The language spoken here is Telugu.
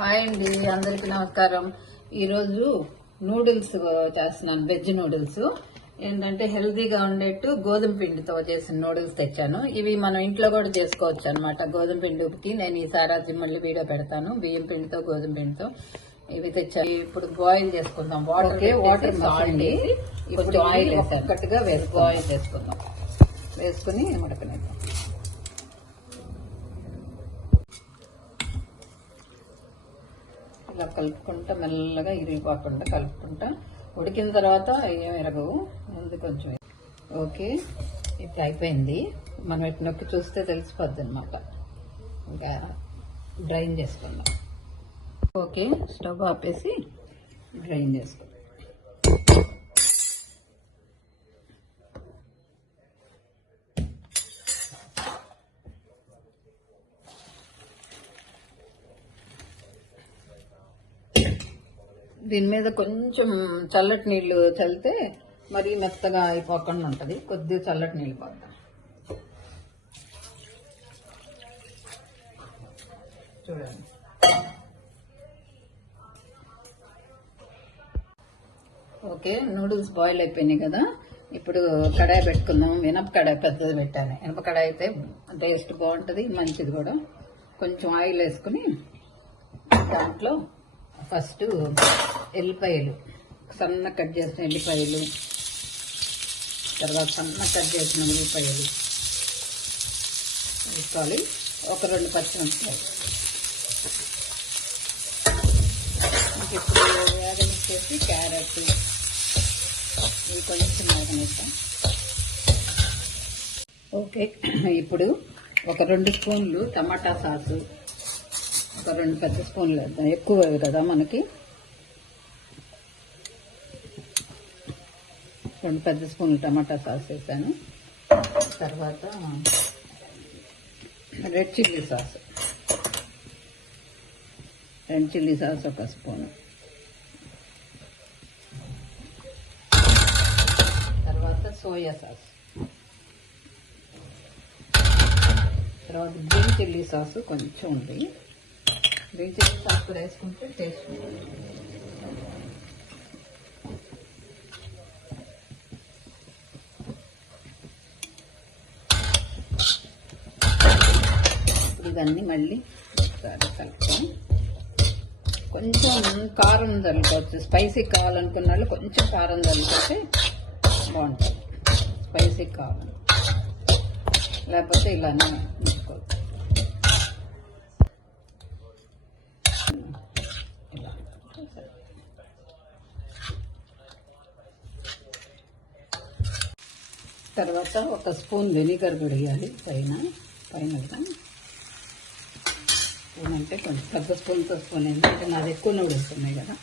హాయ్ అండి, అందరికి నమస్కారం. ఈరోజు నూడిల్స్ చేస్తున్నాను. వెజ్ నూడిల్స్ ఏంటంటే హెల్తీగా ఉండేట్టు గోధుమ పిండితో చేసిన నూడిల్స్ తెచ్చాను. ఇవి మనం ఇంట్లో కూడా చేసుకోవచ్చు అనమాట. గోధుమ పిండికి నేను ఈసారి మళ్ళీ వీడియో పెడతాను. బియ్యం పిండితో గోధుమ పిండితో ఇవి తెచ్చాను. ఇప్పుడు బాయిల్ చేసుకుందాం. వాటర్ సాల్ట్ వేసి ఇప్పుడు ఆయిల్ ఒక్కటిగా బాయిల్ చేసుకుందాం. వేసుకుని ఉడకనిద్దాం. ఇలా కలుపుకుంటా మెల్లగా ఇరిగిపోకుండా కలుపుకుంటా ఉడికిన తర్వాత ఏం ఎరగవు. ముందు కొంచెం ఓకే. ఇప్పుడు అయిపోయింది. మనం ఇటు నొక్కి చూస్తే తెలిసిపోద్ది అనమాట. ఇంకా డ్రైన్ చేసుకుందాం. ఓకే, స్టవ్ ఆపేసి డ్రైన్ చేసుకుందాం. దీని మీద కొంచెం చల్లటి నీళ్లు చల్లితే మరీ మెత్తగా అయిపోకుండా ఉంటుంది. కొద్దిగా చల్లటి నీళ్ళు పోద్దాం. చూడండి. ఓకే, నూడిల్స్ బాయిల్ అయిపోయినాయి కదా. ఇప్పుడు కడాయి పెట్టుకుందాం. మినప కడాయి పెద్దది పెట్టాను. మినప కడాయి అయితే టేస్ట్ బాగుంటుంది, మంచిది కూడా. కొంచెం ఆయిల్ వేసుకుని దాంట్లో ఫస్ట్ ఎల్లిపాయలు, సన్న కట్ చేసిన ఎల్లిపాయలు, తర్వాత సన్న కట్ చేసిన ఉల్లిపాయలు వేసుకోవాలి. ఒక 2 పచ్చిమిరపకాయలు. ఇప్పుడు వేగనిచ్చేసి క్యారెట్ ఇవి కొంచెం వేగనిస్తాం. ఓకే, ఇప్పుడు ఒక 2 స్పూన్లు టమాటా సాసు, ఒక 2 పెద్ద స్పూన్లు వేద్దాం. ఎక్కువ కదా మనకి. 2 పెద్ద స్పూన్లు టమాటా సాస్ వేసాను. తర్వాత రెడ్ చిల్లీ సాస్, ఒక స్పూను. తర్వాత సోయా సాస్, తర్వాత గ్రీన్ చిల్లీ సాస్ కొంచెం ఉంది. గ్రీన్ చిల్లీ సాస్ కూడా వేసుకుంటే టేస్ట్ ఉంటుంది. ఇవన్నీ మళ్ళీ ఒకసారి కలుపుతాం. కొంచెం కారం చల్లుకోవచ్చు. స్పైసీ కావాలనుకున్న వాళ్ళు కొంచెం కారం చల్లుకుంటే బాగుంటుంది. స్పైసీ కావాలి, లేకపోతే ఇలానే తీసుకోవచ్చు. తర్వాత ఒక స్పూన్ వెనిగర్ కూడా వేయాలి పైన. స్పూన్ అంటే కొంచెం పెద్ద స్పూన్తో స్పూన్, ఎందుకంటే నాది ఎక్కువ నూడిల్స్ ఉన్నాయి కదా.